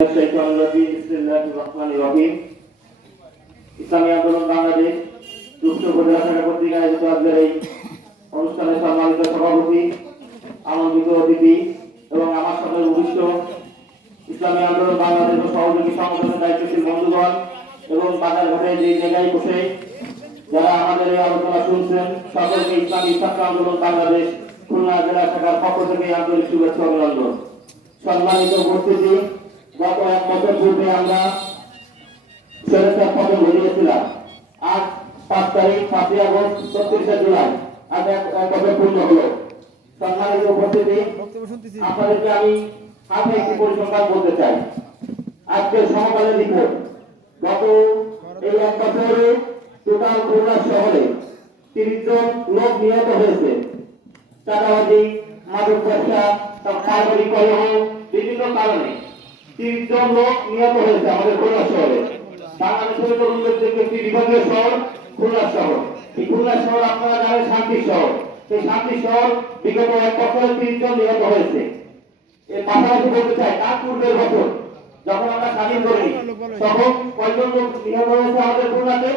الشيطان الرجيم بسم الله الرحمن الرحيم ইসলামী আন্দোলন বাংলাদেশ দুষ্ট উপজেলা শাখা কর্তৃক আয়োজিত আজকের এই অনুষ্ঠানে সম্মানিত সভাপতি আমন্ত্রিত অতিথি এবং আমার সাথে উপবিষ্ট ইসলামী আন্দোলন বাংলাদেশ ও সহযোগী সংগঠনের দায়িত্বশীল বন্ধুগণ এবং বাজার ঘাটে যে জায়গায় বসে যারা আমাদের এই আলোচনা শুনছেন সকলকে ইসলামী ছাত্র আন্দোলন বাংলাদেশ খুলনা জেলা শাখার পক্ষ থেকে আন্তরিক শুভেচ্ছা অভিনন্দন সম্মানিত উপস্থিতি গত এক বছর পূর্বে আমরা স্বেচ্ছার পদে ঘুরিয়েছিলাম আজ পাঁচ তারিখ, পাঁচই আগস্ট, ছত্রিশে জুলাই। আজ এক বছর পূর্ণ হলো। সম্মানিত উপস্থিতি, আপনাদেরকে আমি হাতে একটি পরিসংখ্যান বলতে চাই। আজকের সমকালের রিপোর্ট। গত এই এক বছরে টোটাল খুলনা শহরে তিরিশ জন লোক নিহত হয়েছে। চাঁদাবাজি মাদক ব্যবসা বিভিন্ন কারণে। তিরিশ জন লোক নিহত হয়েছে আমাদের খুলনা শহরে। বাংলাদেশের উল্লেখযোগ্য একটি বিভাগীয় শহর, খুলনা শহর। এই খুলনা শহর আপনারা জানেন শান্তি শহর। সেই শান্তি শহর বিগত এক বছরে তিরিশ জন নিহত হয়েছে। এর পাশাপাশি বলতে চাই, তার পূর্বের বছর, যখন আমরা স্বাধীন করি তখন কয়জন লোক নিহত হয়েছে আমাদের খুলনাতে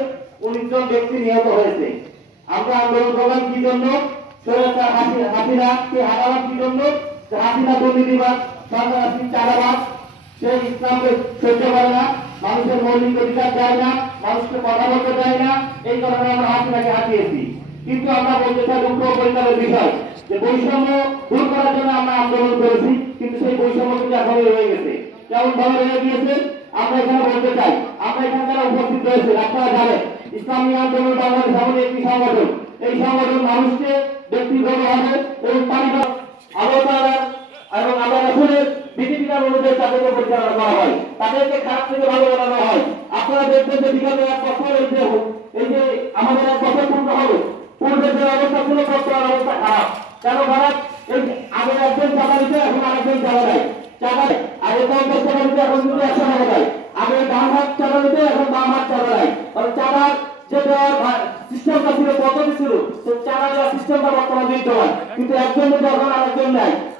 উনিশ ব্যক্তি নিহত হয়েছে। আমরা আন্দোলন করলাম কি জন্য? স্বৈরাচার হাসিনা হাসিনাকে হারালাম কি জন্য? হাসিনা দুর্নীতিবাদ সরকার হাসিন চাঁদাবাদ সে ইসলামকে সহ্য করে না, মানুষের মৌলিক অধিকার দেয় না, মানুষকে কথা বলতে দেয় না, এই কারণে আমরা হাসিনাকে হাতিয়েছি কিন্তু আমরা বলতে চাই দুঃখ পরিচালের বিষয়, যে বৈষম্য দূর করার জন্য আমরা আন্দোলন করেছি, কিন্তু সেই বৈষম্য কিন্তু এখন রয়ে গেছে। কেমন ভাবে রয়ে গিয়েছে, আমরা এখানে বলতে চাই, আমরা এখানে যারা উপস্থিত রয়েছে, আপনারা জানেন, ইসলামী আন্দোলন বাংলাদেশ আমাদের একটি সংগঠন। এই সংগঠন মানুষকে ব্যক্তিগতভাবে এবং পারিবার আলোচনা এবং আমরা রাসূলের বিধিবিধান অনুযায়ী তাদেরকে পরিচালনা করা হয়। তাদেরকে খারাপ থেকে ভালো বানানো হয়। আপনারা দেখবেন যে বিগত এক বছর এই যে এই যে আমাদের এক বছর কিন্তু একজন যদি আরেকজন নেয়।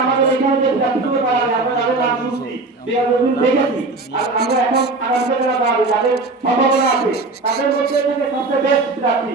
আমরা এখানে আগামীতে যারা যাদের সম্ভাবনা আছে তাদের মধ্যে থেকে সবচেয়ে বেস্ট প্রার্থী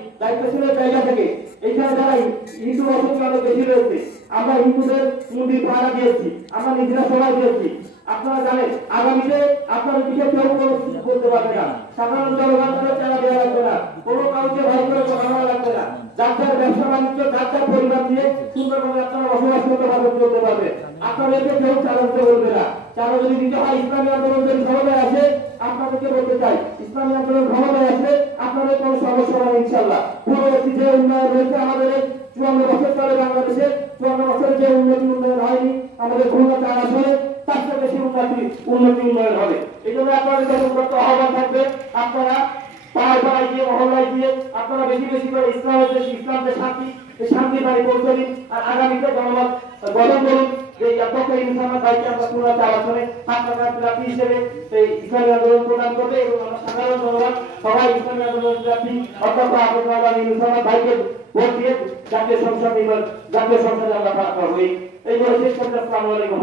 দায়িত্বশীলের জায়গা থেকে এইখানে যারা হিন্দু বসতি অনেক বেশি রয়েছে। আমরা হিন্দুদের মন্দির দিয়েছি, আমরা নিজেরা সবাই দিয়েছি। আপনারা জানেন, আগামীতে কেউ পারবে না। সাধারণ দেওয়া লাগবে না। কোনো কাউকে করে বলা লাগবে না। ব্যবসা বাণিজ্য পরিবার নিয়ে সুন্দরভাবে আপনারা বসবাস করতে পারবেন, চলতে পারবে আপনাদেরকে কেউ না। যদি দিতে হয়, ইসলামী আন্দোলন যদি আসে, আপনাদেরকে বলতে চাই, ইসলামী আন্দোলন আসলে আপনাদের কোনো সমস্যা হবে ইনশাল্লাহ পূর্ববর্তী যে উন্নয়ন রয়েছে আমাদের চুয়ান্ন বছর চলে বাংলাদেশে, চুয়ান্ন বছরে যে উন্নতি উন্নয়ন হয়নি, আমাদের খুলনা চার আসলে তার চেয়ে বেশি উন্নতি উন্নতি উন্নয়ন হবে। এই জন্য আপনাদের উন্নত আহ্বান থাকবে, আপনারা মহল্লায় আপনারা বেশি বেশি করে ইসলামের যে ইসলাম যে শান্তি শান্তি বাড়ি পৌঁছে দিন, আর আগামীতে জনমত গঠন করুন। যে আমরা আপনারা প্রার্থী হিসেবে এই ইসলামী আন্দোলন প্রদান করবে এবং আমরা সাধারণ সবাই ইসলামী আন্দোলন প্রার্থী অধ্যক্ষ আবুল রহমান ইনসানের ভাইকে ভোট দিয়ে জাতীয় সংসদ নির্বাচন জাতীয় সংসদে আমরা পাঠ করব এই বলে শেষ করতে আসসালামু আলাইকুম